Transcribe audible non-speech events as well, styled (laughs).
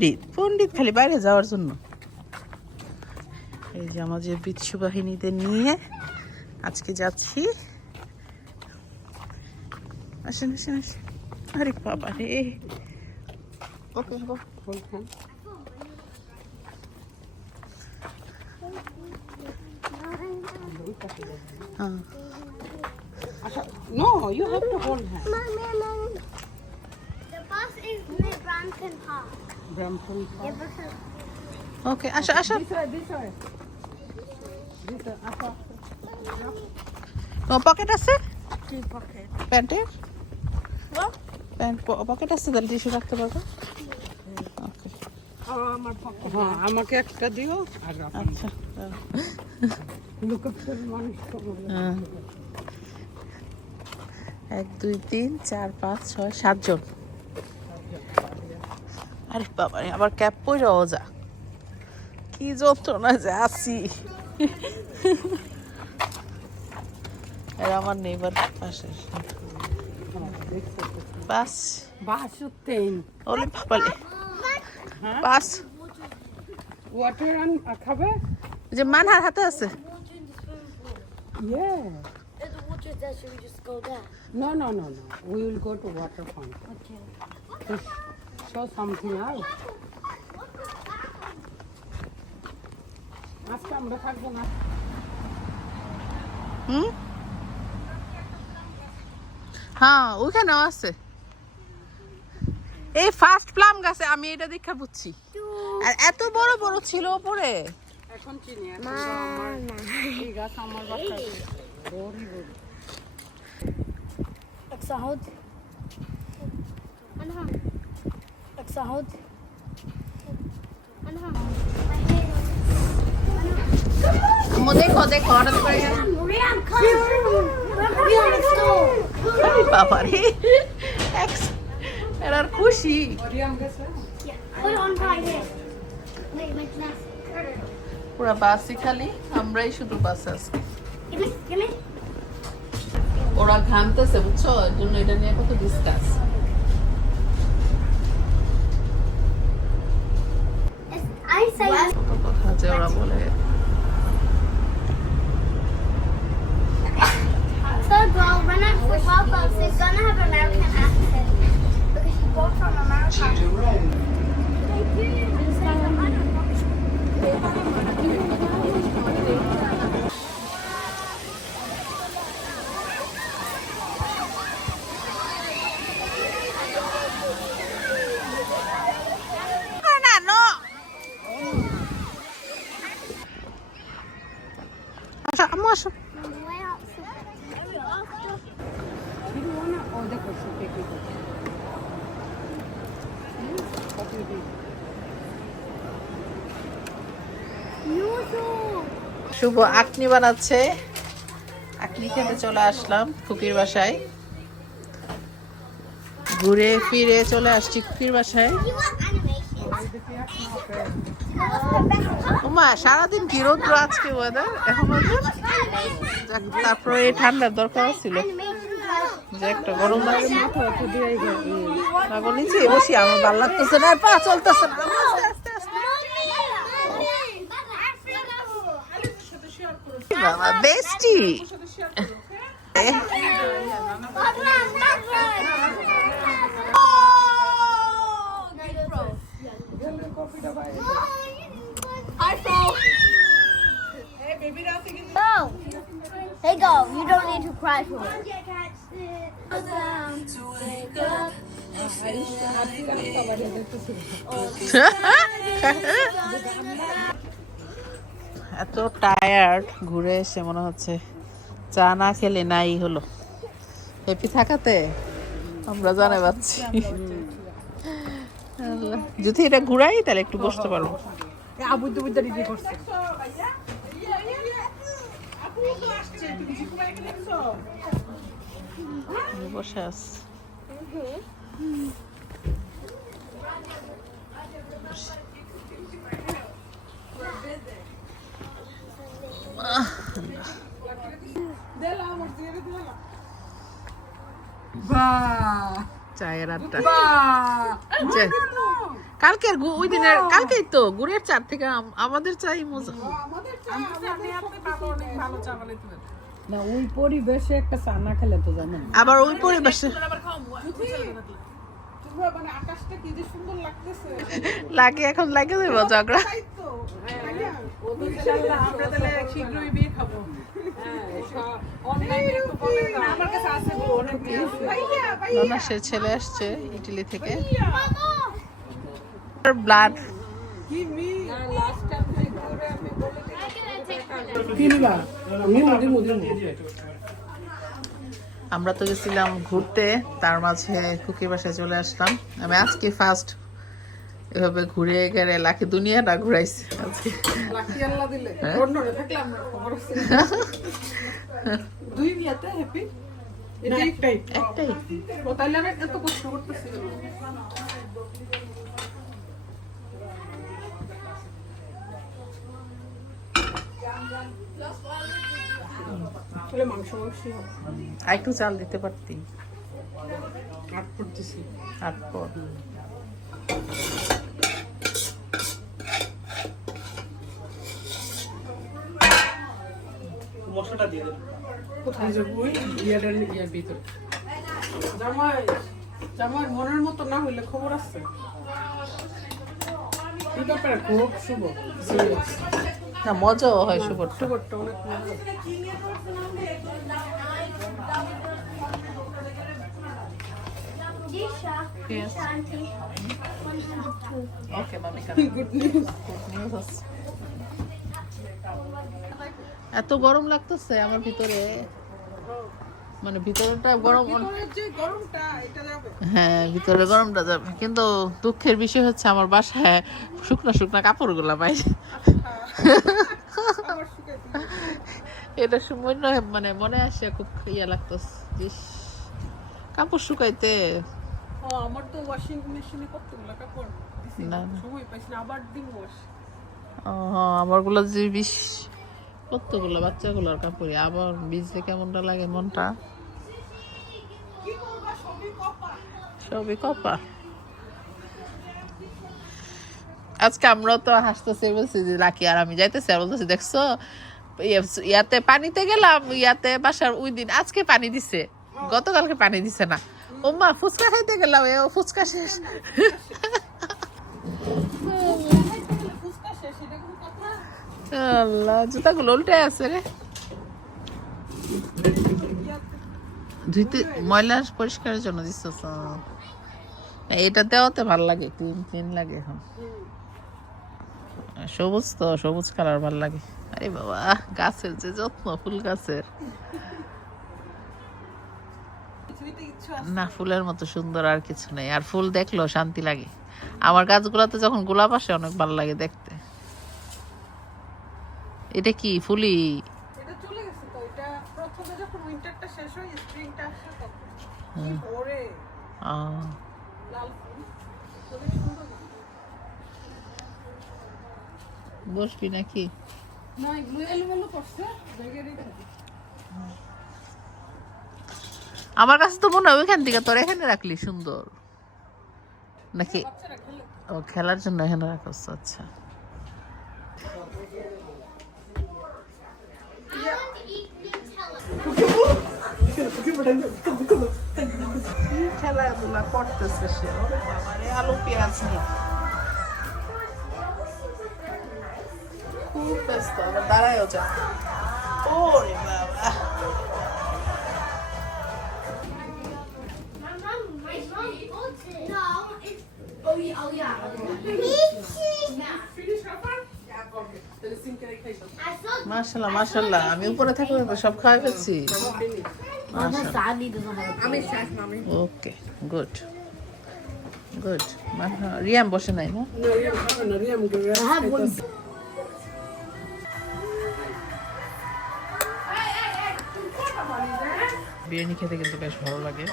পণ্ডিত পণ্ডিত খালি বাইরে যাওয়ার জন্য এই যে আমাদের বিচ্ছু বাহিনীদের নিয়ে আজকে যাচ্ছি আসেন আসেন আসেন আরে বাবা রে ওকে হ্যাঁ No, you have to hold hand. Mommy, mommy. The bus is near Brampton Park. Yeah, Park. because ওকে আসো আসো This way, this way. This way, up, up. তোমার পকেট আছে two pockets. প্যান্টের? প্যান্ট পকেট আছে তাহলে টিস্যু রাখতে পারব ওকে হ্যাঁ আমাকে একটা দিও আর আচ্ছা (laughs) হ্যাঁ। এক দুই তিন চার পাঁচ ছয় সাতজন আরে বাবা রে, আবার ক্যাপ পইরাও যা কি যন্ত্রণা যে আছি এরা আমার নেইবার পাশে বাস বাসুতেন ওলে বাবালে বাস ওয়াটার আন খাবে যে মানহার হাতে আছে ইয়ে There's a water there, should we just go there? No, no, no, no. We will go to waterfront. Okay. To Show something out. আজকে আমরা থাকব না হুম হ্যাঁ ওইখানেও আছে। এই ফার্স্ট প্লাম গাছে আমি এটা দেখা বুঝছি। আর এত বড় বড় ছিল ওপরে। এখন চিনি এই গাছ আমার বড়ি. আম্মু দেখো দেখো হঠাৎ করে বাবা রে এক্স এরার খুশি. পুরা বাসই খালি আমরাই শুধু বাসে আছি. ওরা ঘামতেছে বুঝছ এর জন্য এটা নিয়ে কত ডিসকাস কথা যে ওরা বলে for welcome, she's gonna have American accent because she's both from America. না নো আসো আম্মু আসো Way out so after. ছিল না ও দেখো শুকে কি করছে কত দিন শুভ আকনি বানাচ্ছে। আকনি খেতে চলে আসলাম খুকির বাসায়। ঘুরে ফিরে চলে আসছি খুকির বাসায়। সারাদিন কি রৌদ্র আজকে ওয়েদার এখন তারপরে এই ঠান্ডার দরকার ছিল। যে একটা গরম লাগে মাথা অত দিয়ে মাগো নিচে বসি, আমার ভালো লাগতেছে না, পা চলতেছে না। বাবা, বেস্টি। (laughs) এত টায়ার্ড ঘুরে এসে মনে হচ্ছে চা না খেলে নাই হলো। হ্যাপি থাকাতে আমরা জানে পাচ্ছি। যদি এটা ঘুরাই, তাহলে একটু বসতে পারব। বসে কি করছে চায়ের কালকের ওই দিনের কালকেই তো গুড়ের চার থেকে আমাদের চাই মজা। না ওই পরিবেশে একটা চা না খেলে তো জানেন। আবার ওই পরিবেশে লাগে এখন লাগে দেবো ঝগড়া সে ছেলে আসছে ইটালি থেকে ব্লাড আমরা তো গেছিলাম ঘুরতে তার মাঝে কুকি বাসায় চলে আসলাম। আমি আজকে ফার্স্ট এভাবে ঘুরে গেলে লাকি দুনিয়াটা ঘুরাইছি। আজকে হ্যাঁ? একটাই। আর একটু চাল দিতে পারতি। আট করতেছি। আট পর কোথায় যাব ওই ইয়াটার ইয়ার ভিতরে। জামাই জামাই মনের মতো না হইলে খবর আছে? এই খুব শুভ না মজাও হয় শুভর শুভরটা অনেক মজা Yes. Disha, auntie. 102. ওকে মামি গুড এত গরম লাগতেছে আমার ভিতরে মানে ভিতরটা গরম গরমটা হ্যাঁ ভিতরে গরমটা যাবে। কিন্তু দুঃখের বিষয় হচ্ছে আমার বাসায় শুকনা শুকনা কাপড়গুলো পাই। এটা সময় মানে মনে আসে খুব ইয়া লাগতেছে। ইস, কাপড় শুকাইতে। আমার তো ওয়াশিং মেশিনে কতগুলো কাপড় না। সময় পাইছি না আবার দিন ওয়াশ আমারগুলো যে বিশ কতগুলো বাচ্চাগুলোর কাপড়ই আবার ভিজলে কেমনটা লাগে মনটা? সবই কপা। আজকে আমরা তো হাসতেছি, বলছি যে, লাকি, আর আমি যাইতেছি। আর বলতেছি, দেখছ, ইয়ে- ইয়াতে পানিতে গেলাম, ইয়াতে বাসার ওই দিন, আজকে পানি দিছে, গতকালকে পানি দিছে না। ও মা ফুচকা খাইতে গেলাম এ ফুচকা শেষ। আল্লাহ, জুতাগুলো উল্টে আছে রে। ধুইতে ময়লা পরিষ্কারের জন্য দিচ্ছ এটা দেওয়াতে ভালো লাগে ক্লিন ক্লিন লাগে এখন। সবুজ তো সবুজ কালার ভালো লাগে। আরে বাবা গাছের যে যত্ন ফুল গাছের। না ফুলের মতো সুন্দর আর কিছু নেই। আর ফুল দেখলেও শান্তি লাগে। আমার গাছগুলোতে যখন গোলাপ আসে অনেক ভালো লাগে দেখতে। এটা কি ফুলি এটা চলে গেছে তো এটা প্রথমে যখন উইন্টারটা শেষ হয় স্প্রিংটা আসে তখন কি হ্যাঁ। ওরে আহ, লাল ফুল খুবই সুন্দর বসবি নাকি? দিই। আমার কাছে তো মনে হয় ওইখান থেকে তোর এখানে রাখলি সুন্দর। নাকি? ও খেলার জন্য এখানে রাখছ আচ্ছা. খেলাধুলা করতেছে সে? আলু পেঁয়াজ নিয়ে। খুব ব্যস্ত আবার দাঁড়ায়ও যা। ওরে বাবা. মাশাল্লাহ মাশাল্লাহ আমি উপরে থাকলে তো সব খাওয়াই ফেলছি। Okay good. গুড। রিয়াম বসে নাই না বিরিয়ানি খেতে কিন্তু বেশ ভালো লাগে।